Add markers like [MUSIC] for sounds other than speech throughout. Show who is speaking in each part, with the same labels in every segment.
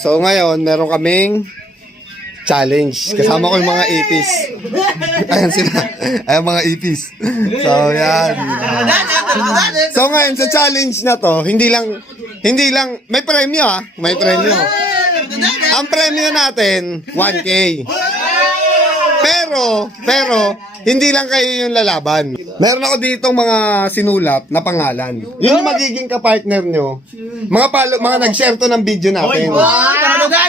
Speaker 1: So ngayon, meron kaming challenge. Kasama ko yung mga ipis. [LAUGHS] Ayan sila. Ayan mga ipis. So yan. So ngayon, sa challenge na to, hindi lang, hindi lang, may premyo ah. May premyo. Ang premyo natin, 1K. Pero, pero, hindi lang kayo yung lalaban. Meron ako ditong mga sinulap na pangalan. Yun yung magiging kapartner nyo. Mga palo, mga nag-share to ng video natin.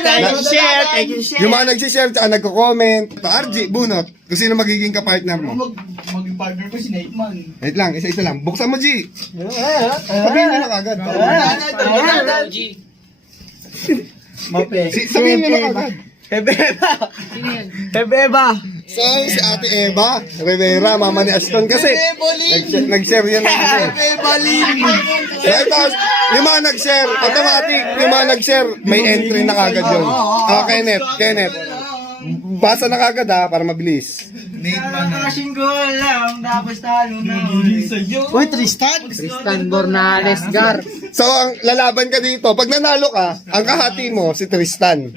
Speaker 2: Thank you, share. Thank you, share.
Speaker 1: Yung mga nag-share tsaka nagko-comment. Ito, RG, bunot. Kung sino magiging kapartner mo.
Speaker 3: Mag, maging partner ko si Nate Man.
Speaker 1: Wait lang, isa-isa lang. Buksan mo, G. Sabihin nyo na kagad.
Speaker 3: Mape.
Speaker 1: Si, sabihin nyo na kagad.
Speaker 3: Hebeba. Hebeba.
Speaker 1: So, si Ate Eva Rivera, mama ni Aston. Kasi nag- nag-share yan ng [LAUGHS] ano. So, ito, yung mga nag-share, automatic, yung mga nag-share, may entry na kagad yun. Ah, Kenneth, Kenneth. Basa na kagad ha, para mabilis.
Speaker 3: Nate Man. Kasing ko lang. Tapos talo na ulit. Uy, Tristan.
Speaker 2: Tristan Bornales Gar.
Speaker 1: So, ang lalaban ka dito, pag nanalo ka, ang kahati mo, si Tristan.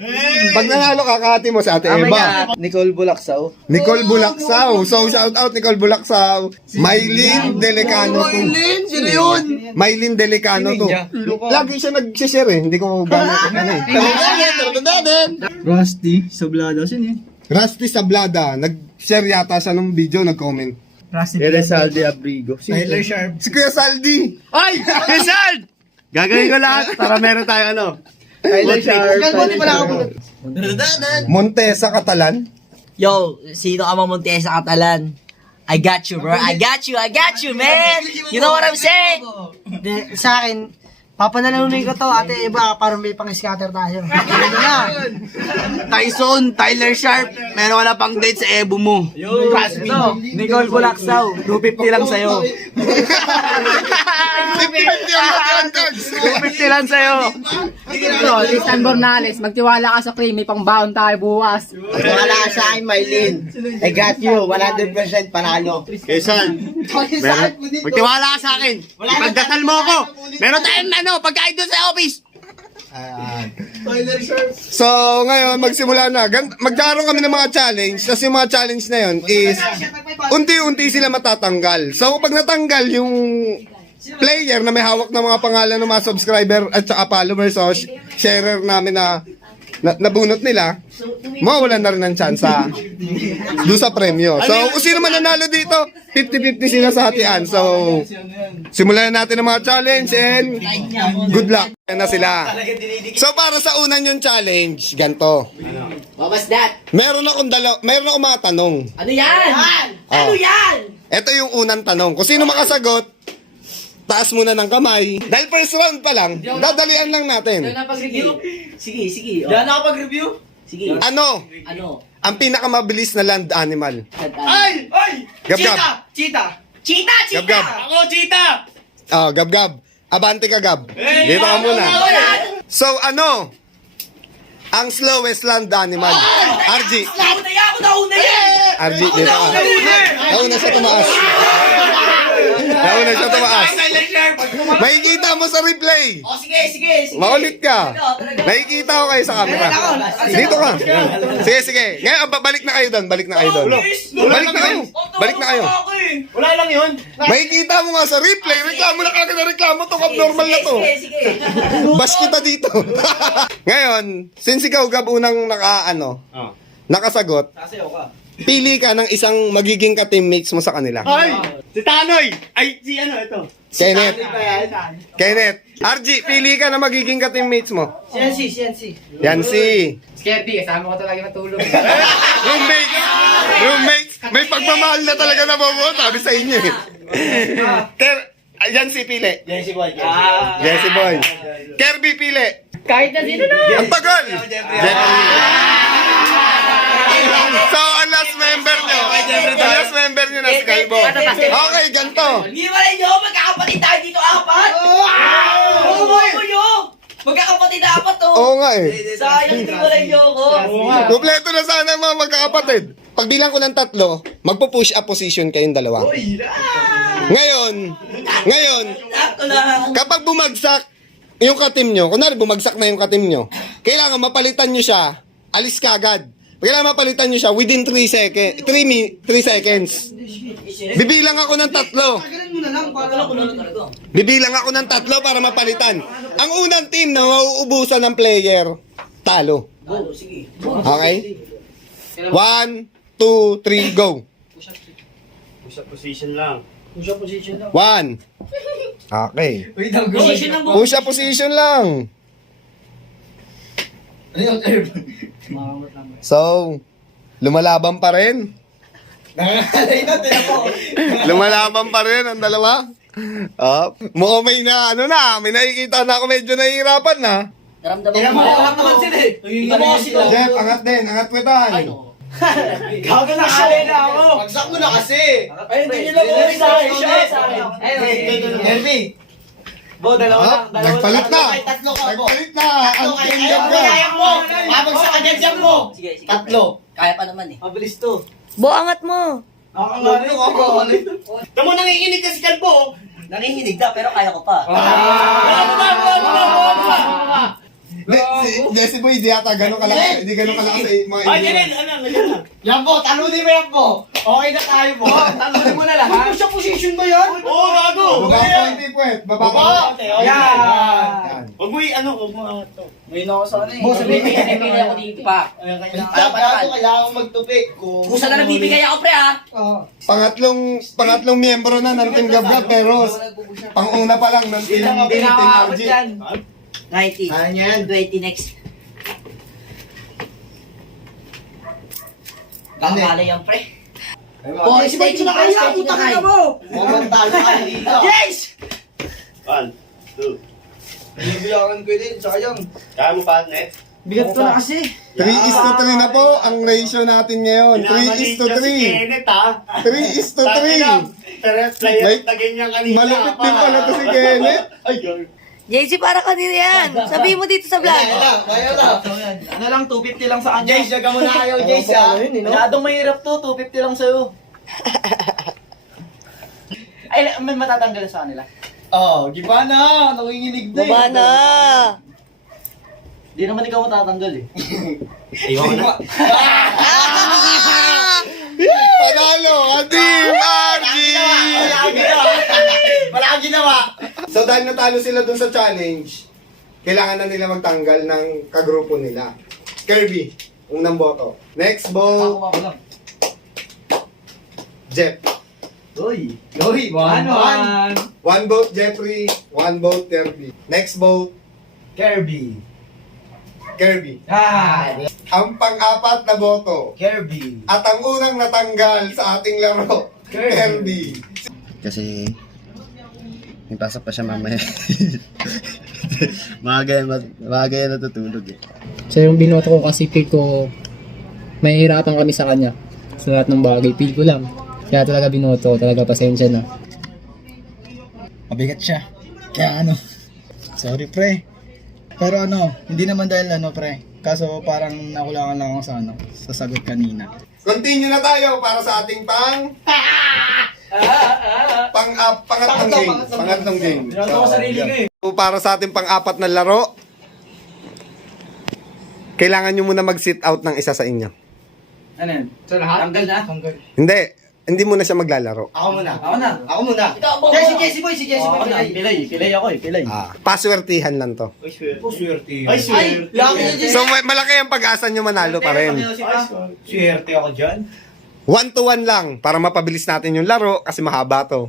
Speaker 1: Pag nanalo ka, kahati mo si Ate Eva.
Speaker 3: Nicole Bulaksaw.
Speaker 1: Nicole Bulaksaw. So, shout out Nicole Bulaksaw. Maylin Delicano. Maylin?
Speaker 3: Sino yun?
Speaker 1: Maylin Delicano to. Lagi siya nag-share eh. Hindi ko gano'n ano eh.
Speaker 3: Rusty. Sablada. Sino yun?
Speaker 1: Rusty Sablada. Nag-share yata siya ng video, nag-comment.
Speaker 3: Rusty.
Speaker 2: Elizalde Abrigo.
Speaker 3: Tyler Sharp.
Speaker 1: Si Kuya Saldi.
Speaker 2: Ay! Rizal! Gagawin ko lahat para meron tayo ano. Tyler Sharp.
Speaker 3: Pala ako.
Speaker 1: Montesa Catalan.
Speaker 4: Yo, sino ka mamunti sa Catalan? I got you, bro. I got you. I got you, man. You know what I'm saying?
Speaker 5: De, sa akin, papanalanunin ko to, ate iba, para may pang-scatter tayo. [LAUGHS] Ano na?
Speaker 2: Tyson, Tyler Sharp. Meron ka na pang date sa Evo mo.
Speaker 4: Ito, Nicole Bulaksaw. 250 lang sa'yo.
Speaker 2: 250 lang sa'yo.
Speaker 6: Ito, Tristan Bornales, magtiwala ka sa cream, may pangbaon tayo bukas.
Speaker 5: Wala ka sa akin, Mylene. I got you, 100% panalo.
Speaker 2: Quezon, meron, magtiwala ka sa akin. Ipagdasal mo ako. Meron tayong ano, pagkain doon sa office.
Speaker 1: So, ngayon, magsimula na. Gan- magkaroon kami ng mga challenge. Tapos yung mga challenge na yun is, unti-unti sila matatanggal. So, pag natanggal yung player na may hawak ng mga pangalan ng mga subscriber at saka followers o sh- sharer namin na, na nabunot nila, mawawalan na rin ng tsansa [LAUGHS] doon sa premyo. So, kung sino man nanalo dito, 50-50 sila sa hatian. So, simulan na natin ang mga challenge and good luck. Na sila. So, para sa unan yung challenge, ganto.
Speaker 4: What was that?
Speaker 1: Meron akong dalaw, meron akong mga tanong.
Speaker 4: Ano yan? Ano
Speaker 1: Oh.
Speaker 4: yan?
Speaker 1: Ito yung unang tanong. Kung sino makasagot, taas muna ng kamay. Dahil first round pa lang, dadalian lang natin.
Speaker 4: Sige, sige, sige. Diyan nakapag-review? Sige.
Speaker 1: Ano
Speaker 4: Ano?
Speaker 1: ang pinakamabilis na land animal?
Speaker 3: Ay! Ay!
Speaker 1: Gab-gab.
Speaker 3: Cheetah!
Speaker 4: Cheetah! Cheetah!
Speaker 1: Gab-gab.
Speaker 3: Ako, cheetah!
Speaker 1: Ah, gab-gab. Abante ka, Gab. Dito ka muna. So, ano? Ang slowest land animal. RG.
Speaker 4: Nauna yan! Ako nauna yan!
Speaker 1: RG, dito ka. Nauna siya tumaas. Nauna siya tumaas. Makikita mo sa replay.
Speaker 4: O sige, sige, sige.
Speaker 1: Maulit ka. Nakikita ko kayo sa camera. Dito ka. Sige, sige. Ngayon, ah, balik na kayo doon. Balik na kayo doon. Balik na kayo. Balik na kayo.
Speaker 3: Wala lang yun.
Speaker 1: Makikita mo nga sa replay. Reklamo na kagad na reklamo to. Abnormal na to.
Speaker 4: Sige, sige. [LAUGHS]
Speaker 1: Bash kita dito. [LAUGHS] Ngayon, since ikaw Gab unang naka, ano, nakasagot, pili ka ng isang magiging ka-teammates mo sa kanila.
Speaker 2: Ay! Si Tanoy! Ay, si ano, ito.
Speaker 1: Kenneth. Kenneth. RG, pili ka na magiging ka-teammates mo.
Speaker 5: CNC, CNC.
Speaker 1: Yan si
Speaker 6: Scaredy, kasama ko talaga matulog. [LAUGHS]
Speaker 1: Roommates! Roommates! May pagmamahal na talaga na mabuo, sabi sa inyo eh. Ker, yan si Pili.
Speaker 3: Jesse Boy.
Speaker 1: Jesse Boy. Kirby Pili.
Speaker 6: Kahit na sino na.
Speaker 1: Ang tagal! Jeffrey. So, ang last member nyo. Ang last member nyo na si Calvo. Okay, ganito.
Speaker 4: Hindi ba rin nyo? Magkakapatid tayo dito apat? Oo, mo nyo! Magkakapatid na apat to!
Speaker 1: Oo nga eh.
Speaker 4: Sayang, hindi ba rin nyo ako?
Speaker 1: Kompleto na sana ang mga magkakapatid. Pagbilang ko ng tatlo, magpo-push up position kayong dalawa. Ngayon, ngayon, kapag bumagsak yung katim nyo, kunwari bumagsak na yung katim nyo, kailangan mapalitan nyo siya, alis ka agad. Kailangan mapalitan nyo siya within 3 seconds, 3 mi 3 seconds. Bibilang ako ng tatlo. Bibilang ako ng tatlo para mapalitan. Ang unang team na mauubusan ng player, talo. Okay? 1, 2, 3, go.
Speaker 2: Push up position lang.
Speaker 1: 1. Okay.
Speaker 4: Position lang
Speaker 1: Push up position lang. [LAUGHS] So, lumalaban pa rin. lumalaban pa rin ang dalawa. Ah, mukhang may na ano na, may nakikita na ako medyo nahihirapan na.
Speaker 4: Naramdaman mo.
Speaker 3: naman sila eh.
Speaker 4: Tingnan mo sila.
Speaker 1: Jeff, angat din, angat kwetan.
Speaker 3: Gago na kali na ako. Bagsak mo na kasi. Ay, hindi nila mo sa akin. Siya sa akin. Elvi. Bo, dalawa
Speaker 1: Ah,
Speaker 3: lang. Dalawa
Speaker 1: nagpalit na.
Speaker 3: Tatlo ka po.
Speaker 1: Nagpalit na. Ang
Speaker 3: Ay,
Speaker 1: team
Speaker 3: ay,
Speaker 1: Jeff ka.
Speaker 3: kaya mo. Mabagsak agad yan mo.
Speaker 4: Sige, sige.
Speaker 3: Tatlo.
Speaker 4: Kaya pa naman eh.
Speaker 3: Mabilis to.
Speaker 7: Bo, angat mo.
Speaker 3: Nakakalabi ko ako.
Speaker 2: Tamo nanginginig ka si Kalbo.
Speaker 4: Nangihinig na pero kaya ko pa.
Speaker 1: De, si Jesse Boy, di yata ganun kalakas, hindi ganun kalakas sa mga
Speaker 2: Ay,
Speaker 1: Indian.
Speaker 2: yan, ano, yan na.
Speaker 3: Yan po, talunin mo yan po. Okay na tayo po. Talunin mo na lahat. Ano siya position ba yan?
Speaker 2: Oo, gago.
Speaker 1: Baba ko hindi pwet, baba ko.
Speaker 3: Yan.
Speaker 1: Yan.
Speaker 2: Huwag mo ano, huwag mo angat to.
Speaker 3: May ako sa ano eh.
Speaker 4: Bo, sabihin mo, bibigay ako dito pa.
Speaker 3: Kaya pa kailangan magtupi.
Speaker 4: Kusa na lang bibigay ako pre ha.
Speaker 1: Pangatlong pangatlong miyembro na ng Team Gabgab pero panguna pa lang ng Team, RG.
Speaker 3: dyan.
Speaker 4: 90.
Speaker 3: Kaya niyan.
Speaker 4: 20 next.
Speaker 3: Ano?
Speaker 4: Pakala yan pre.
Speaker 3: Oh,
Speaker 4: Oh, staging pre, staging na kayo.
Speaker 3: Mukhang talo ka dito. Yes!
Speaker 2: One, two.
Speaker 3: Binabilangan ko din, sayang.
Speaker 2: Kaya mo pa, net?
Speaker 3: Bigat ko na kasi.
Speaker 1: 3 is to 3 na po ang ratio natin ngayon. 3 is to 3.
Speaker 2: Kenneth, ha?
Speaker 1: 3 is to 3.
Speaker 2: Pero player
Speaker 1: May-
Speaker 2: na ganyan kanina.
Speaker 1: Malupit din pala to si Kenneth.
Speaker 2: Ay.
Speaker 7: JC, para kanina yan. Sabihin mo dito sa vlog.
Speaker 3: Kaya na, kaya na. Ano lang, 250 lang sa kanya. Jace, jaga mo na kayo, Jace, ha? Masyadong mahirap to, 250 lang sa'yo. [LAUGHS] Ay, may matatanggal sa kanila. Oh, giba na. Nanginginig na eh.
Speaker 7: Baba na.
Speaker 3: Di naman ikaw matatanggal eh. [LAUGHS]
Speaker 2: Ayaw na.
Speaker 1: Panalo Team RG!
Speaker 3: Wala kang ginawa. Wala kang ginawa. [LAUGHS]
Speaker 1: So dahil natalo sila dun sa challenge, kailangan na nila magtanggal ng kagrupo nila. Kirby, unang boto. Next vote, Jeff.
Speaker 3: Uy. Uy, one, one.
Speaker 1: One vote Jeffrey, one vote Kirby. Next vote,
Speaker 3: Kirby.
Speaker 1: Kirby.
Speaker 3: Ah,
Speaker 1: Ang pang-apat na boto
Speaker 3: Kirby.
Speaker 1: at ang unang natanggal sa ating laro, Kirby.
Speaker 2: Kasi, may pasok pa siya mamaya. [LAUGHS] Maaga yan, maaga yan natutulog eh.
Speaker 6: So yung binoto ko kasi feel ko mahihirapan kami sa kanya sa lahat ng bagay. Feel ko lang. Kaya talaga binoto ko. Talaga pasensya na.
Speaker 8: Mabigat siya. Kaya ano, sorry pre. Pero ano, hindi naman dahil ano pre. Kaso parang nakulangan lang ako sa ano, sa sagot kanina.
Speaker 1: Continue na tayo para sa ating pang... [LAUGHS] [LAUGHS] pang uh, pangatlong game. Pangatlong game.
Speaker 3: Ako sarili ko eh.
Speaker 1: So, para sa ating pang-apat na laro, kailangan nyo muna mag-sit out ng isa sa inyo.
Speaker 3: Ano yan? Sa lahat? Tanggal na? Tanggal.
Speaker 1: Hindi, hindi muna siya maglalaro.
Speaker 3: Ako muna. Ako na. Ako muna.
Speaker 4: Ikaw po.
Speaker 3: Jesse, Jesse boy, si Jesse boy. Pilay. Pilay, pilay ako eh, pilay.
Speaker 1: Ah, paswertihan lang to.
Speaker 2: Ay, swerte. Ay, swerte.
Speaker 3: laki na.
Speaker 1: So, may- malaki ang pag-asa nyo manalo pa rin.
Speaker 3: Swerte ako dyan.
Speaker 1: One to one lang para mapabilis natin yung laro kasi mahaba to.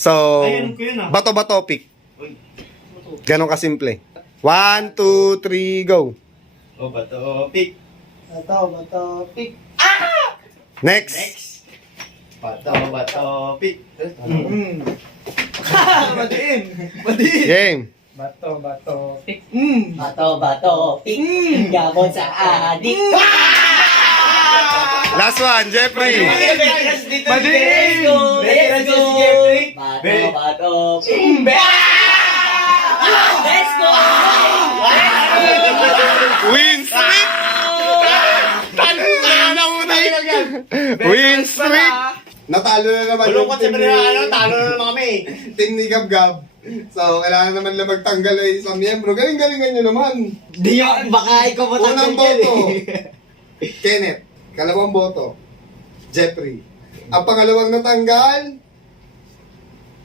Speaker 1: So,
Speaker 2: Ay, alam ko yun, ah.
Speaker 1: bato-bato pick.
Speaker 2: Uy.
Speaker 1: Ganon kasimple. One, two, three, go.
Speaker 2: O, bato, pick.
Speaker 3: Bato, bato, pick.
Speaker 1: Next.
Speaker 2: Next. Bato, bato, pick.
Speaker 3: Mm. [LAUGHS] Batiin. Batiin.
Speaker 1: Game.
Speaker 3: Bato, bato, pick.
Speaker 4: Bato, bato, pik. Gabon sa adik.
Speaker 1: Last one, Jeffrey.
Speaker 4: Let's go, let's go. Bato, bato. Let's go.
Speaker 1: Win streak! Win streak! Natalo na naman
Speaker 2: Bulong sa
Speaker 1: team
Speaker 2: mga ano,
Speaker 1: ni,
Speaker 2: talo na naman kami.
Speaker 1: team ni Gab Gab. So, kailangan naman na magtanggal ay isang miyembro. Galing-galingan nyo naman.
Speaker 3: Di yun, baka ikaw
Speaker 1: Unang boto, Kenneth. Kalawang boto, Jeffrey. Ang pangalawang natanggal,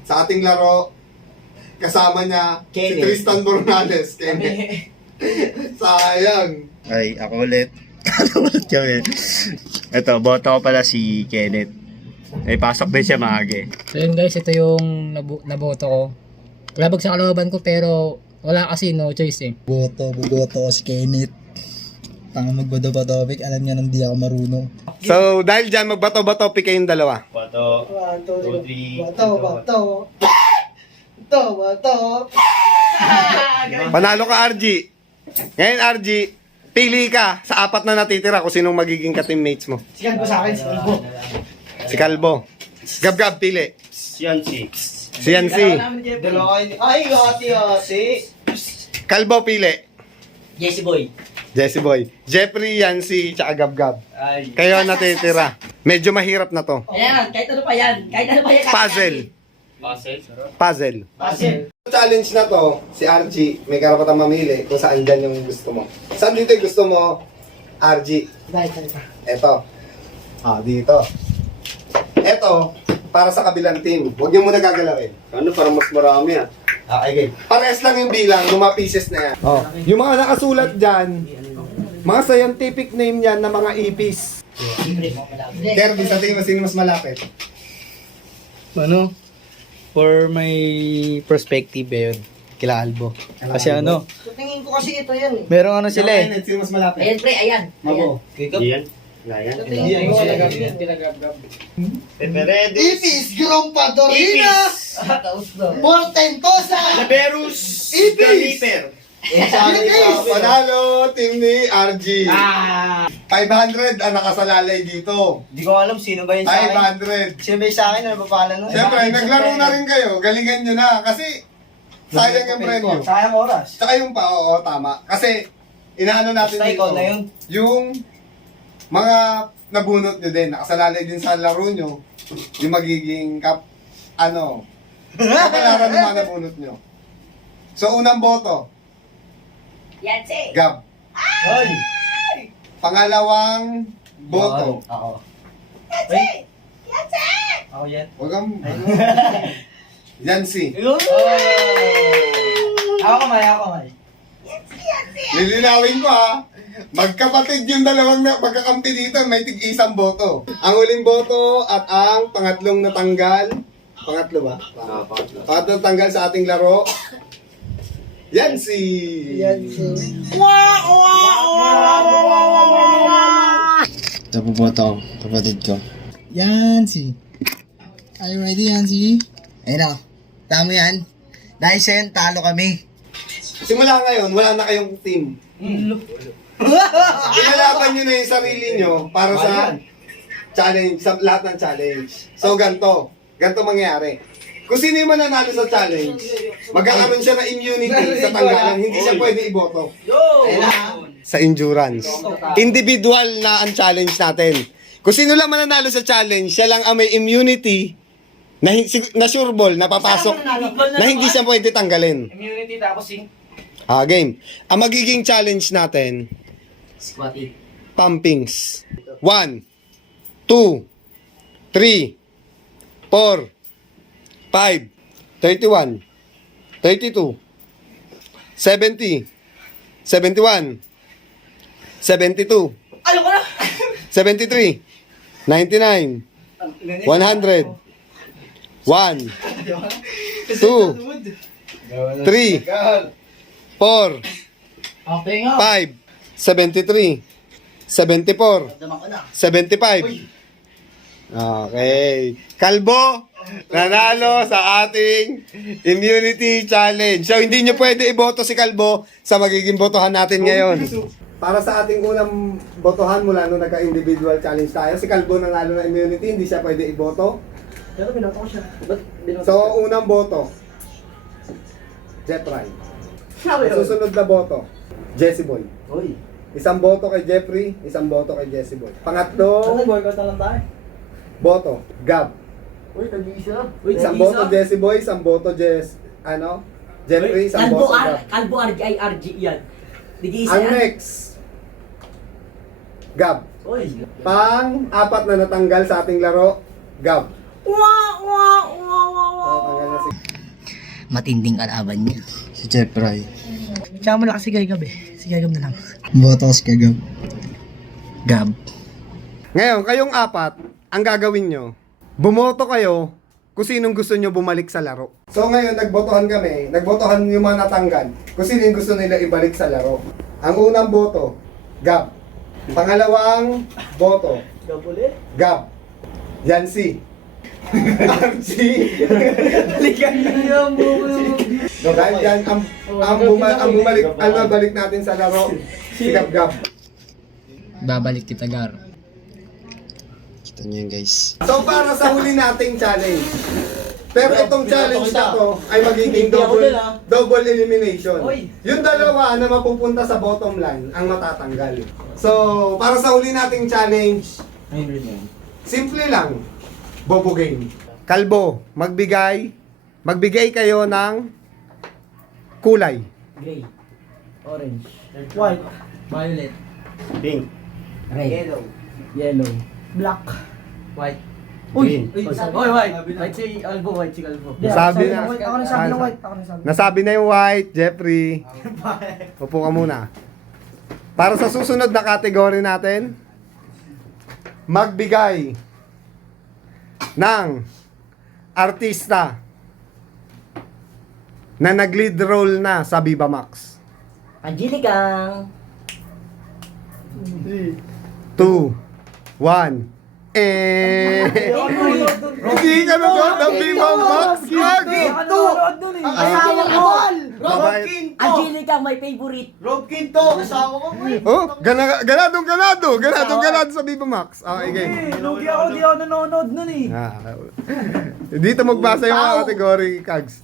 Speaker 1: sa ating laro, kasama niya si
Speaker 3: Kenneth.
Speaker 1: Tristan Bornales. Kenneth. Sayang.
Speaker 2: Ay, ako ulit. Ako [LAUGHS] ulit kami. Ito, boto ko pala si Kenneth. Ay, pasok din siya maaga eh.
Speaker 6: So yun guys, ito yung nabu- naboto ko. Labag sa kalaban ko pero wala kasi no choice eh.
Speaker 8: Boto, buboto ko si Kenneth. Tanga magbodo-botopic, alam niya nang di ako marunong.
Speaker 1: So, dahil dyan, magbato-bato pick kayong dalawa.
Speaker 2: Boto,
Speaker 5: Bato,
Speaker 2: 2, 3,
Speaker 5: bato, bato. Bato, bato.
Speaker 1: Panalo ka, RG. Ngayon, RG, pili ka sa apat na natitira kung sinong magiging ka-teammates mo.
Speaker 5: Sigan ko sa akin, sigan ko.
Speaker 1: Si Calvo. Gab-gab, pili.
Speaker 2: Yan si.
Speaker 1: Si Yancy.
Speaker 3: Dalawa kayo. Ay, hati-hati.
Speaker 1: Calvo, pili.
Speaker 4: Jesse Boy.
Speaker 1: Jesse Boy. Jeffrey, Yancy, tsaka Gab-gab.
Speaker 3: Ay.
Speaker 1: Kayo ang natitira. Medyo mahirap na to.
Speaker 4: Ayan, kahit ano pa yan. Kahit ano pa yan.
Speaker 1: Puzzle. Puzzle.
Speaker 3: Kasi,
Speaker 1: Challenge na to, si RG, may karapatang mamili kung saan dyan yung gusto mo. Saan dito yung gusto mo,
Speaker 5: dahil.
Speaker 1: Eto. Ah, dito. Eto, para sa kabilang team. Huwag niyo muna gagalawin.
Speaker 2: Ano, parang mas marami ah.
Speaker 1: Okay, game. Pares lang yung bilang, yung mga pieces na yan. Oh. Yung mga nakasulat dyan, mga scientific name yan na mga ipis. Kirby, sa tingin mo, sino mas malapit?
Speaker 8: Ano? For my perspective eh yun. Kila Albo. Kasi ano,
Speaker 5: Tingin ko kasi ito yan eh.
Speaker 8: merong ano sila eh.
Speaker 1: Kenneth, Sino mas malapit?
Speaker 4: Ayan, pre, ayan. Ayan.
Speaker 1: Mabo.
Speaker 2: Yan. Yan.
Speaker 5: Tingin ko.
Speaker 2: Peperedes.
Speaker 5: Ipis, Grompadorina, Portentosa,
Speaker 2: Laberus.
Speaker 5: Ipis!
Speaker 1: Panalo, team ni RG. 500 ang nakasalalay dito.
Speaker 3: di ko alam sino ba yun sa akin.
Speaker 1: 500.
Speaker 3: Sino ba yun sa akin? Ano ba pala nun?
Speaker 1: Siyempre, naglaro na rin kayo. Galingan nyo na. Kasi, sayang yung premyo.
Speaker 3: Sayang oras.
Speaker 1: Tsaka yung pa, oo, tama. Kasi, inaano natin
Speaker 3: Basta ikaw na yun.
Speaker 1: yung mga nabunot nyo din, nakasalalay din sa laro nyo, yung magiging kap, ano, [LAUGHS] kapalaran ng mga nabunot nyo. So, unang boto,
Speaker 4: Yan, si.
Speaker 1: Gab.
Speaker 3: Ay!
Speaker 1: Pangalawang boto,
Speaker 3: Ako. Ay! Ako yan.
Speaker 1: huwag kang, [LAUGHS] Yancy.
Speaker 3: Ako kamay, ako kamay.
Speaker 1: Lilinawin ko ha. Magkapatid yung dalawang na, magkakampi dito, may tig isang boto. Ang huling boto at ang pangatlong natanggal. Pangatlo ba? Pangatlong natanggal sa ating laro. Yan si...
Speaker 5: Yan si...
Speaker 8: Ito po boto, kapatid ko. Yancy. Are you ready, Yancy? Ayun na. Tama yan. Dahil sa yan, talo kami.
Speaker 1: Simula ngayon, wala na kayong team. [LAUGHS] Ilalaban nyo na yung sarili nyo para sa challenge, sa lahat ng challenge. So, ganto. Ganto mangyayari. Kung sino yung mananalo sa challenge, magkakaroon siya ng immunity sa tanggalan. Hindi siya pwede iboto. Sa endurance. Individual na ang challenge natin. Kung sino lang mananalo sa challenge, siya lang ang may immunity na, na sure ball na papasok na hindi siya pwede tanggalin.
Speaker 3: Immunity tapos sing.
Speaker 1: Ah, game. Ang magiging challenge natin,
Speaker 4: Squatty.
Speaker 1: pumpings. 1, 2, 3, 4, 5, 31, 32, 70, 71, 72,
Speaker 4: Ano ko na?
Speaker 1: 73, 99, 100, 1, 2, 3, 4,
Speaker 4: Okay nga.
Speaker 1: 5, 73, 74,
Speaker 4: Daman ko na.
Speaker 1: 75. Okay. Kalbo, nanalo sa ating immunity challenge. So, hindi nyo pwede iboto si Kalbo sa magiging botohan natin ngayon. Para sa ating unang botohan mula nung nagka-individual challenge tayo, si Kalbo nanalo ng immunity, hindi siya pwede iboto.
Speaker 5: Pero binoto ko siya. Ba't binoto
Speaker 1: So, unang boto, Jet Ryan. Ang susunod na boto, Jesse Boy.
Speaker 3: Uy.
Speaker 1: Isang boto kay Jeffrey, isang boto kay Jesse Boy. Pangatlo,
Speaker 3: boycott na lang tayo?
Speaker 1: boto, Gab.
Speaker 5: Uy, tag-isa.
Speaker 1: Isang boto Jesse Boy, isang boto Jess, ano? Jeffrey, isang
Speaker 4: Kalbo,
Speaker 1: boto
Speaker 4: R,
Speaker 1: Gab.
Speaker 4: Kalbo RG, ay RG yan. Nag-iisa
Speaker 1: Ang
Speaker 4: yan.
Speaker 1: next, Gab.
Speaker 4: Uy.
Speaker 1: Pang apat na natanggal sa ating laro, Gab.
Speaker 4: Wah, wah, wah, wah, wah.
Speaker 1: tanggal na si
Speaker 4: Matinding kalaban niya.
Speaker 8: Si Jeffrey.
Speaker 5: Tsaka mo lang si Gagab eh. Si Gagab na lang.
Speaker 8: Boto ko si Kagab.
Speaker 4: Gab.
Speaker 1: Ngayon, kayong apat, ang gagawin nyo, bumoto kayo kung sinong gusto nyo bumalik sa laro. So ngayon, nagbotohan kami, nagbotohan yung mga natanggal, kung sino yung gusto nila ibalik sa laro. Ang unang boto, Gab. Pangalawang boto,
Speaker 3: Gab ulit?
Speaker 1: Gab. Yancy. Archie. Dahil yan, ang, ang, buma, ang bumalik, ang nabalik natin sa laro, si Gab Gab.
Speaker 6: Babalik kita, Gar.
Speaker 8: Kita niyo yun guys.
Speaker 1: So para sa huli nating challenge. Pero itong challenge na to ay magiging double double elimination. Yung dalawa na mapupunta sa bottom line ang matatanggal. So para sa huli nating challenge, simple lang. Bobo game. Kalbo, magbigay magbigay kayo ng kulay.
Speaker 4: Gray. Orange.
Speaker 3: White.
Speaker 4: Violet.
Speaker 2: Pink.
Speaker 4: Red.
Speaker 3: Yellow.
Speaker 4: Yellow.
Speaker 5: Black.
Speaker 4: White.
Speaker 2: Green.
Speaker 4: Uy, Oy, white. White si Albo, white si Albo.
Speaker 1: Nasabi
Speaker 5: Sabi
Speaker 1: na.
Speaker 5: ng white. Ako na sabi ng white. Ako na sabi.
Speaker 1: Nasabi na yung white, Jeffrey. [LAUGHS] Upo ka muna. Para sa susunod na category natin, magbigay ng artista na nag-lead role na sa Viva Max.
Speaker 4: Angelica.
Speaker 1: 2, 1, eh... Hindi ka nanonood ng Viva Max, Gag!
Speaker 5: Ang asawa ko!
Speaker 1: Babae.
Speaker 4: Angelica, my favorite.
Speaker 3: Rob Quinto, asawa ko eh.
Speaker 1: Oh, gana, ganadong ganado, ganadong ganado sa Viva Max. Okay, game.
Speaker 3: Lugi ako, di ako nanonood nun eh.
Speaker 1: Ah, dito magbasa yung mga category, Kags.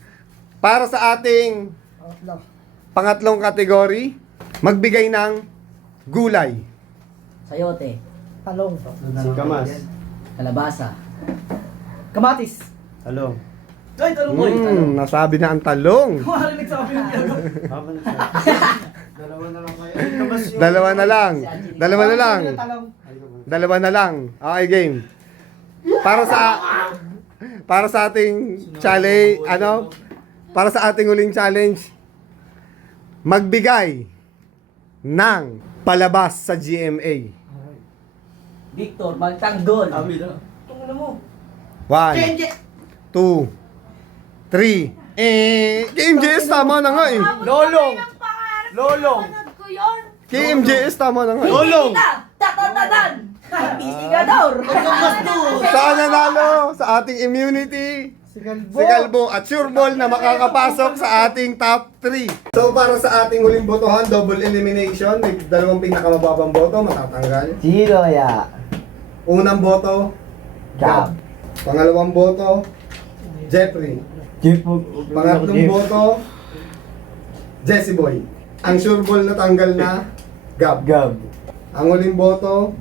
Speaker 1: Para sa ating pangatlong category, magbigay ng gulay.
Speaker 4: Sayote.
Speaker 5: Talong.
Speaker 2: Kamas.
Speaker 4: Kalabasa.
Speaker 5: Kamatis.
Speaker 2: Talong.
Speaker 3: Ay, talong mo.
Speaker 1: Hmm, nasabi na ang talong.
Speaker 3: Sa akin yung gagawin.
Speaker 1: Dalawa na lang. Dalawa na lang.
Speaker 5: Talong.
Speaker 1: Dalawa na lang. Okay, game. Para sa para sa ating challenge, ano? Para sa ating huling challenge, magbigay ng palabas sa GMA.
Speaker 4: Victor, magtanggol.
Speaker 5: Tungin mo.
Speaker 1: One, two, three. Eh, KMJS tama na nga eh.
Speaker 3: Lolong. Lolong.
Speaker 7: ko yun.
Speaker 1: KMJS tama na nga eh.
Speaker 3: Lolong.
Speaker 7: Tatatadan. Investigador.
Speaker 1: Saan nanalo sa ating immunity?
Speaker 5: Si Galbo.
Speaker 1: Si at sure ball na makakapasok sa ating top 3. So para sa ating huling botohan, double elimination, may dalawang pinakamababang boto, matatanggal.
Speaker 3: Sino ya?
Speaker 1: Unang boto, Gab. Pangalawang boto, Jeffrey. Pangatlong boto, Jesse Boy. Ang sure ball na tanggal na, Gab.
Speaker 3: Gab.
Speaker 1: Ang huling boto,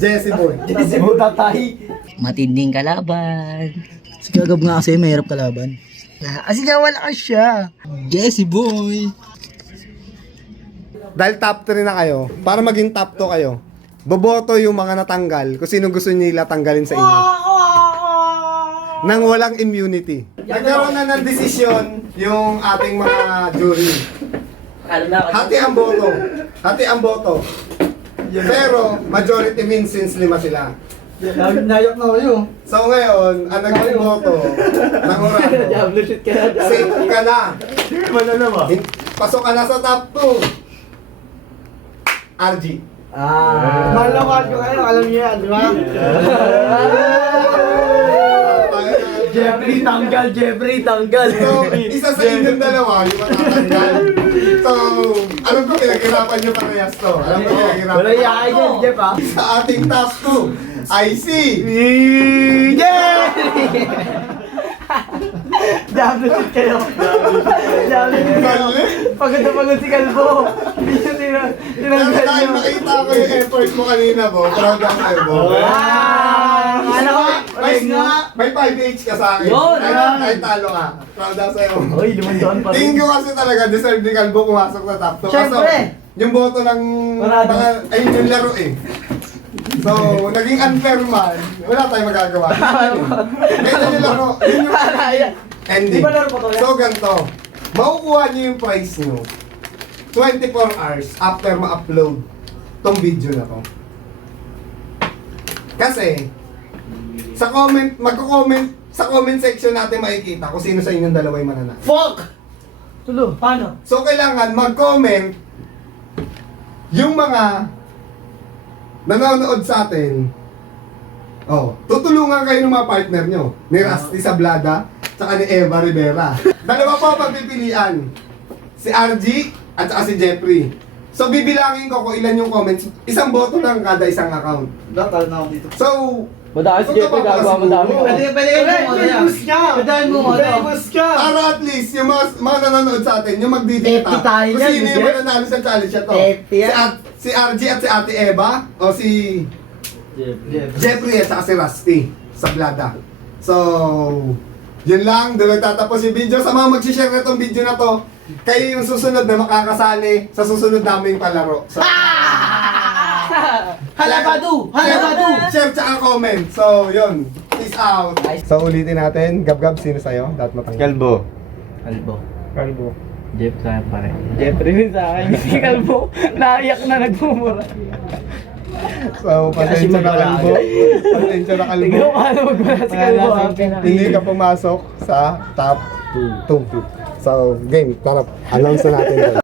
Speaker 1: Jesse Boy. [LAUGHS]
Speaker 3: Kasi mo tatay.
Speaker 4: Matinding kalaban.
Speaker 8: Si Kagab nga kasi mahirap kalaban.
Speaker 5: Kasi nga wala ka siya.
Speaker 8: Jesse boy!
Speaker 1: Dahil top 3 na kayo, para maging top 2 kayo, boboto yung mga natanggal kung sino gusto nila tanggalin sa inyo. Nang walang immunity. Nagkaroon na ng desisyon yung ating mga jury. Hati ang boto. Hati ang boto. Pero majority means since lima sila.
Speaker 3: Nayak na kayo.
Speaker 1: So ngayon, ang naging boto ng Orano, [LAUGHS]
Speaker 3: Diablo shit ka na.
Speaker 1: safe ka na.
Speaker 2: Naman.
Speaker 1: Pasok ka na sa top 2. RG.
Speaker 3: Ah. Mahal na mahal ko kayo, alam niyo yan, di ba? [LAUGHS] Jeffrey tanggal, Jeffrey tanggal.
Speaker 1: So, isa sa inyong dalawa, yung matatanggal. So, alam ko pinaghirapan nyo parehas to. Alam ko pinaghirapan.
Speaker 3: Wala yaay yan, Jeff ah.
Speaker 1: Sa ating top 2, I see.
Speaker 3: Jeffrey! Diablo shit kayo. Diablo shit kayo. Pagod na pagod si Kalbo.
Speaker 1: Pero
Speaker 3: tinanggal
Speaker 1: dahil
Speaker 3: niyo.
Speaker 1: nakita ko yung effort mo kanina, Bo. Proud ako sa'yo, Bo.
Speaker 3: Ah! Ano ko?
Speaker 1: May akin, may 5H ka sa akin.
Speaker 4: Yun!
Speaker 1: Kahit, kahit talo ka. Proud ako sa'yo.
Speaker 3: Uy, lumandaan pa
Speaker 1: Tingin ko kasi talaga deserve ni Calvo pumasok sa top 2.
Speaker 5: Siyempre.
Speaker 1: yung boto ng
Speaker 3: Parado.
Speaker 1: mga, ayun yung laro eh. So, naging unfair man, wala tayong magagawa. [LAUGHS] Ito yung laro, yun yung ending.
Speaker 3: Di ba laro pa to,
Speaker 1: So, ganito. Makukuha niyo yung prize niyo 24 hours after ma-upload tong video na to. Kasi, sa comment, magko-comment, sa comment section natin makikita kung sino sa inyong dalawa yung mananalo.
Speaker 3: Fuck! Tulo. Paano?
Speaker 1: So, kailangan mag-comment yung mga nanonood sa atin. Oh, tutulungan kayo ng mga partner nyo. Ni Rusty Sablada, tsaka ni Eva Rivera. [LAUGHS] Dalawa po ang pagpipilian. Si RG at saka si Jeffrey. So, bibilangin ko kung ilan yung comments. Isang boto lang kada isang account.
Speaker 8: Datal na ako dito.
Speaker 1: So,
Speaker 3: Madami si Jeffrey, gagawa madami ka.
Speaker 5: Pwede, pwede yung mo niya. Pwede mo mo
Speaker 1: para at least yung mga, mga nanonood sa atin, yung magdidikta.
Speaker 5: Happy tayo
Speaker 1: Kung sino yung mananalo sa challenge na to. Si, at, si RG at si Ate Eva o si Jeffrey at saka si Rusty sa Blada. So, yun lang. Doon nagtatapos yung video. Sa mga mag-share na itong video na to, kayo yung susunod na makakasali sa susunod naming palaro. So,
Speaker 5: Halabadu! Halabadu!
Speaker 1: Share tsaka comment. So, yun. Peace out. So, ulitin natin. Gab-gab, sino sa'yo? Dapat matanggal.
Speaker 2: Kalbo.
Speaker 4: Kalbo.
Speaker 2: Kalbo.
Speaker 4: Jeff sa akin pare.
Speaker 3: Jeffrey rin sa akin. [LAUGHS] Si Kalbo, naiyak na nagmumura.
Speaker 1: So, pasensya na kalbo. Pasensya na kalbo.
Speaker 3: Tignan mo paano magmula si Kalbo. ah.
Speaker 1: Hindi ka pumasok sa top 2. So, game. Tara, announce na natin.